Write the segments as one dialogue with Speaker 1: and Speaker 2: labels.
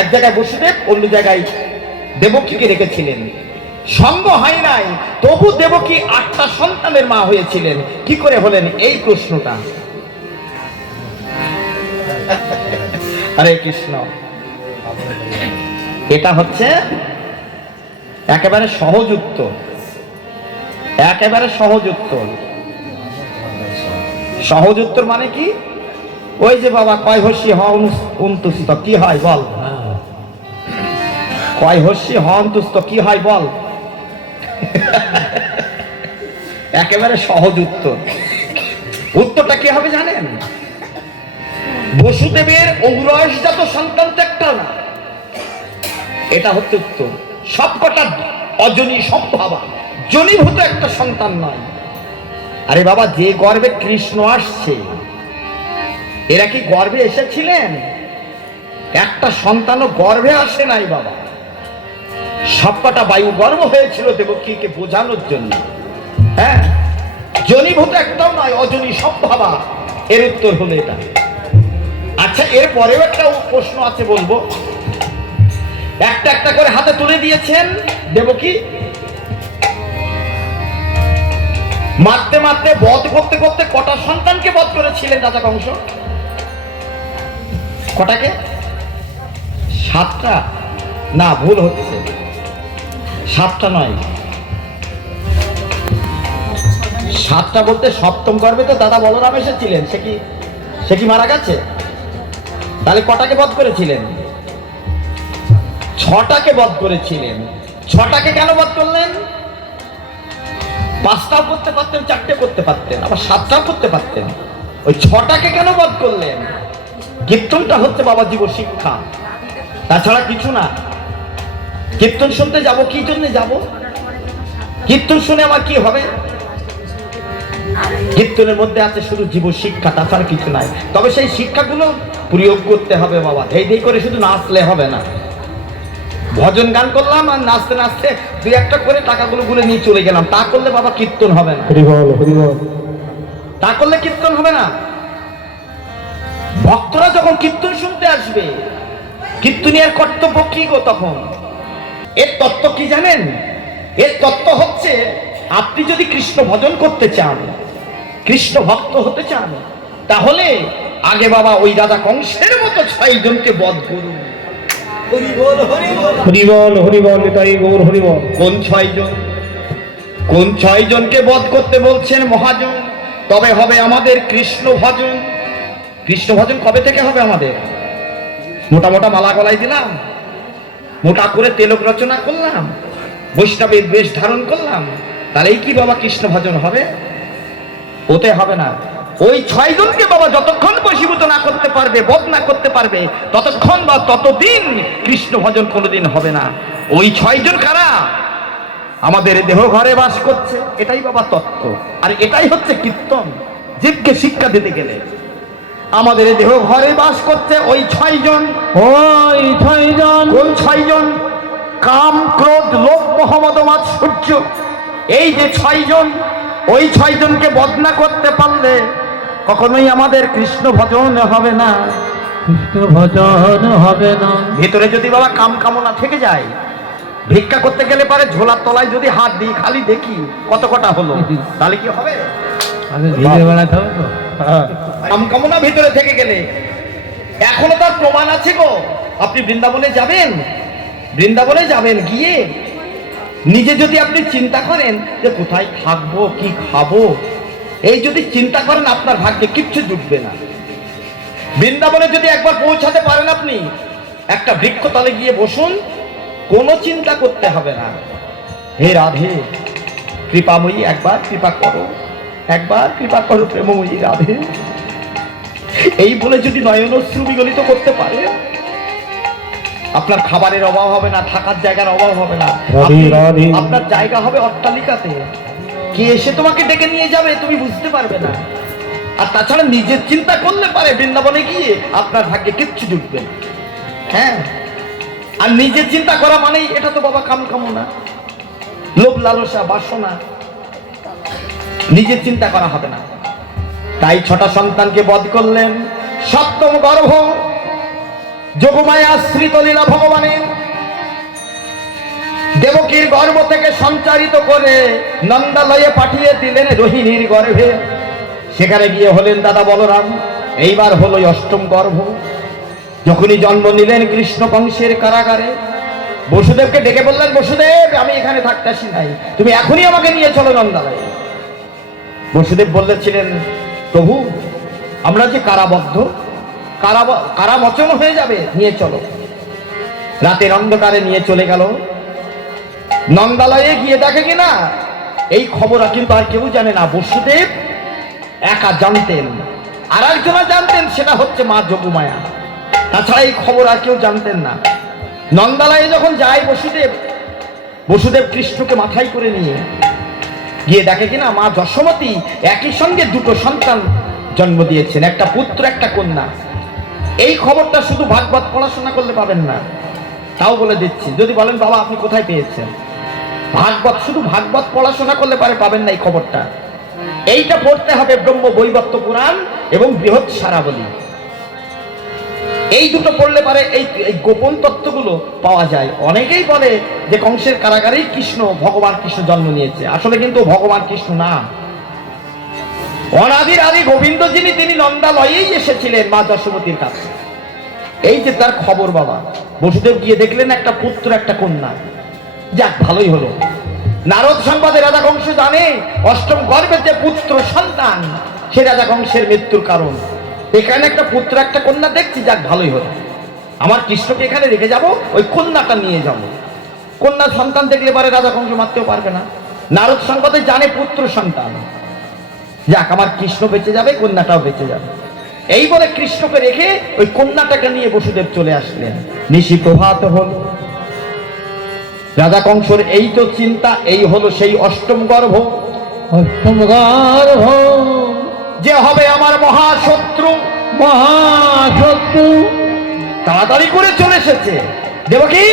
Speaker 1: এক জায়গায় বসুদেব অন্য জায়গায় দেবকীকে রেখেছিলেন। সঙ্গ হয় নাই, তবু দেবকী আটটা সন্তানের মা হয়েছিলেন। কি করে হলেন এই প্রশ্নটা? হরে কৃষ্ণ। এটা হচ্ছে একেবারে উত্তর একেবারে সহজ উত্তর মানে কি? ওই যে বাবা, কয় হস্যি হ উন্তুস্ত কি হয় বল? কয় হস্যি হ অন্তুস্ত কি হয় বল? একেবারে সহজ উত্তর। উত্তরটা কি হবে জানেন? বসুদেবের ঔরসজাত সন্তান তো একটা না। এটা হচ্ছে উত্তর। সবকটা অজনী সম্ভাবা। জনীভূত একটা সন্তান নয়। আরে বাবা, যে গর্বে কৃষ্ণ আসছে, এরা কি গর্বে এসেছিলেন? একটা সন্তানও গর্ভে আসে নাই বাবা। সবকটা বায়ু গর্ব হয়েছিল দেবকীকে বোঝানোর জন্য। হ্যাঁ জনীভূত একটাও নয়, অজনী সম্ভাবা এর উত্তর হলো এটা। আচ্ছা এর পরেও একটা প্রশ্ন আছে বলব। একটা একটা করে হাতে তুলে দিয়েছেন দেবকী। মারতে মারতে, বধ করতে করতে কটা সন্তানকে বধ করেছিলেন রাজা কংস? কটাকে? সাতটা। না, ভুল হচ্ছে। সাতটা নয়। সাতটা বলতে সপ্তম গর্ভে তো দাদা বলরাম এসেছিলেন, সে কি সে কি মারা গেছে? তাহলে কটাকে বধ করেছিলেন? ছটাকে বধ করেছিলেন। ছটাকে কেন বধ করলেন? পাঁচটাও করতে পারতেন, চারটে করতে পারতেন, আবার সাতটাও করতে পারতেন। ওই ছটাকে কেন বধ করলেন? কীর্তনটা হচ্ছে বাবা জীব শিক্ষা তাছাড়া কিছু না। কীর্তন শুনতে যাব কি জন্য যাব? কীর্তন শুনে আমার কি হবে? কীর্তনের মধ্যে আছে শুধু জীব শিক্ষা তাছাড়া কিছু নাই। তবে সেই শিক্ষাগুলো প্রয়োগ করতে হবে বাবা। ধেই ধেই করে শুধু নাচলে হবে না। ভজন গান করলাম আর নাচতে নাচতে দুই একটা করে টাকাগুলো গুলে নিয়ে চলে গেলাম। তা করলে বাবা কীর্তন হবে না। তা করলে কীর্তন হবে না। ভক্তরা যখন কীর্তন শুনতে আসবে কীর্তনিয়ার কর্তব্য কি গো তখন? এর তত্ত্ব কি জানেন? এর তত্ত্ব হচ্ছে আপনি যদি কৃষ্ণ ভজন করতে চান কৃষ্ণ ভক্ত হতে চান তাহলে আগে বাবা ওই দাদা কংসের মতো ছয় জনকে বধ করুন। হরি বল, হরি বল।
Speaker 2: হরিবল হরিবল এটাই গৌর হরিবল।
Speaker 1: কোন ছয়জন? কোন ছয় জনকে বধ করতে বলছেন মহাজন? তবে হবে আমাদের কৃষ্ণ ভজন। কৃষ্ণ ভজন কবে থেকে হবে আমাদের? মোটা মোটা মালা গলায় দিলাম। মোটা করে তেলক রচনা করলাম, বৈষ্ণবের বেশ ধারণ করলাম, তাহলেই কি বাবা কৃষ্ণ ভজন হবে? ওতে হবে না। ওই ছয় জনকে বাবা যতক্ষণ বশীভূত না করতে পারবে, বধ না করতে পারবে, ততক্ষণ বা ততদিন কৃষ্ণ ভজন কোনোদিন হবে না। ওই ছয়জন কারা? আমাদের দেহ ঘরে বাস করছে, এটাই বাবা তত্ত্ব। আর এটাই হচ্ছে কীর্তন। জীবকে শিক্ষা দিতে গেলে আমাদের দেহ ঘরে বাস করছে ওই ছয়জন।
Speaker 2: ওই ছয়জন।
Speaker 1: কোন ছয়জন কাম ক্রোধ লোভ মোহাম্মদ সূর্য। এই যে ছয়জন ওই ছয়জনকে বদনা করতে পারলে কখনোই আমাদের কৃষ্ণ ভজন হবে না।
Speaker 2: কৃষ্ণ ভজন হবে না।
Speaker 1: ভিতরে যদি বাবা কাম কামনা থেকে যায় ভিক্ষা করতে গেলে পারে ঝোলার তলায় যদি হাত দিই খালি দেখি কত কটা হলো তাহলে কি হবে?
Speaker 2: ঘিরে বেড়াতে হবে তো। হ্যাঁ।
Speaker 1: কাম ভিতরে থেকে গেলে। এখনও তার প্রমাণ আছে গো। আপনি বৃন্দাবনে যাবেন? বৃন্দাবনে যাবেন গিয়ে? নিজে যদি আপনি চিন্তা করেন যে কোথায় থাকব, কি খাব, এই যদি চিন্তা করেন আপনার ভাগ্যে কিচ্ছু জুটবে না। বৃন্দাবনে যদি একবার পৌঁছাতে পারেন আপনি, একটা বৃক্ষ বৃক্ষতলে গিয়ে বসুন, কোনো চিন্তা করতে হবে না। হে রাধে, কৃপাময়ী, একবার কৃপা করো। একবার কৃপা করো, প্রেমময়ী রাধে। এই বলে যদি নয়নশ্রু বিগলিত করতে পারে আপনার খাবারের অভাব হবে না থাকার জায়গার অভাব হবে না। আপনার জায়গা হবে অট্টালিকাতে। কে এসে তোমাকে ডেকে নিয়ে যাবে তুমি বুঝতে পারবে না। আর তাছাড়া নিজের চিন্তা করলে পারে বৃন্দাবনে গিয়ে আপনার ভাগ্যে কিচ্ছু জুটবে না। হ্যাঁ? আর নিজের চিন্তা করা মানেই এটা তো বাবা কাম কামনা লোভ লালসা বাসনা। নিজের চিন্তা করা হবে না। তাই ছটা সন্তানকে বধ করলেন। সপ্তম গর্ভ, যোগমায় আশ্রিত লীলা ভগবানের। দেবকীর গর্ভ থেকে সঞ্চারিত করে নন্দালয়ে পাঠিয়ে দিলেন রোহিণীর গর্ভে। সেখানে গিয়ে হলেন দাদা বলরাম। এইবার হলো অষ্টম গর্ভ। যখনই জন্ম নিলেন কৃষ্ণ বংশের কারাগারে, বসুদেবকে ডেকে বললেন, বসুদেব, আমি এখানে থাকতে আসি নাই। তুমি এখনই আমাকে নিয়ে চলো নন্দালয়ে। বসুদেব বলেছিলেন প্রভু, আমরা যে কারাবদ্ধ কারা কারামোচন হয়ে যাবে, নিয়ে চলো। রাতের অন্ধকারে নিয়ে চলে গেল। নন্দালয়ে গিয়ে দেখে কিনা এই খবর কিন্তু আর কেউ জানে না। বসুদেব একা জানতেন। আর একজনা জানতেন, সেটা হচ্ছে মা যোগুমায়া তাছাড়া এই খবর আর কেউ জানতেন না। নন্দালয়ে যখন যায় বসুদেব বসুদেব কৃষ্ণকে মাথায় করে নিয়ে গিয়ে দেখে কিনা মা যশোমতী একই সঙ্গে দুটো সন্তান জন্ম দিয়েছেন, একটা পুত্র, একটা কন্যা। এই খবরটা শুধু ভাগবত পড়াশোনা করলে পাবেন না, তাও বলে দিচ্ছি। যদি বলেন, বাবা, আপনি কোথায় পেয়েছেন? ভাগবত, শুধু ভাগবত পড়াশোনা করলে পারে, পাবেন না এই খবরটা। এইটা পড়তে হবে ব্রহ্ম বৈবত্য পুরাণ এবং বৃহৎ সারাবলী। এই দুটো পড়লে পারে এই এই গোপন তত্ত্বগুলো পাওয়া যায়। অনেকেই বলে যে কংসের কারাগারেই কৃষ্ণ, ভগবান কৃষ্ণ জন্ম নিয়েছে। আসলে কিন্তু ভগবান কৃষ্ণ না। অনাদির আদি গোবিন্দ যিনি তিনি নন্দালয়েই এসেছিলেন মা যশোমতীর কাছে। এই যে তার খবর বাবা, বসুদেব গিয়ে দেখলেন একটা পুত্র, একটা কন্যা। যাক, ভালোই হলো। নারদ সংবাদে রাজা কংস জানে, অষ্টম গর্ভের যে পুত্র সন্তান, সে রাজা কংসের মৃত্যুর কারণ। এখানে একটা পুত্র, একটা কন্যা দেখছি, যাক ভালোই হতো আমার কৃষ্ণকে এখানে রেখে যাব, ওই কন্যাটা নিয়ে যাব। কন্যা সন্তান দেখলে পারে রাজা কংস মারতেও পারবে না। নারদ সংবাদে জানে পুত্র সন্তান। যাক, আমার কৃষ্ণ বেঁচে যাবে, কন্যাটাও বেঁচে যাবে। এই বলে কৃষ্ণকে রেখে ওই কন্যাটাকে নিয়ে বসুদেব চলে আসলেন। নিশি প্রভাত হল। রাজা কংসর এই তো চিন্তা, এই হলো সেই অষ্টম গর্ভ।
Speaker 2: অষ্টম গর্ভ।
Speaker 1: যে হবে আমার মহাশত্রু।
Speaker 2: মহাশত্রু।
Speaker 1: তাড়াতাড়ি করে চলে এসেছে। দেবকী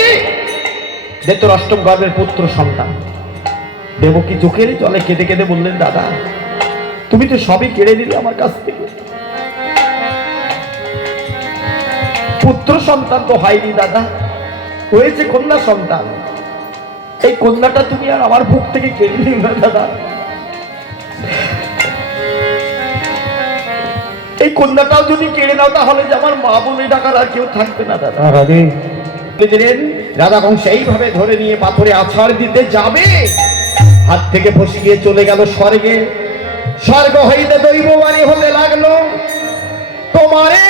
Speaker 1: দে তোর অষ্টম গর্ভের পুত্র সন্তান। দেবকী চোখের জলে কেঁদে কেঁদে বললেন দাদা তুমি তো সবই কেড়ে দিলে আমার কাছ থেকে। পুত্র সন্তান তো হয়নি দাদা। হয়েছে কন্যা সন্তান। এই কন্যাটা তুমি আর আমার বুক থেকে কেড়ে না দাদা। এই কন্যাটাও যদি কেড়ে নাও তাহলে যে আমার মা বলে ডাকার আর কেউ থাকবে না দাদা।
Speaker 2: রাধে।
Speaker 1: দিলেন রাজা কংস এইভাবে ধরে নিয়ে পাথরে আছাড় দিতে যাবে। হাত থেকে ফসি গিয়ে চলে গেল স্বর্গে। স্বর্গ হইতে দৈববাণী হতে লাগল তোমারে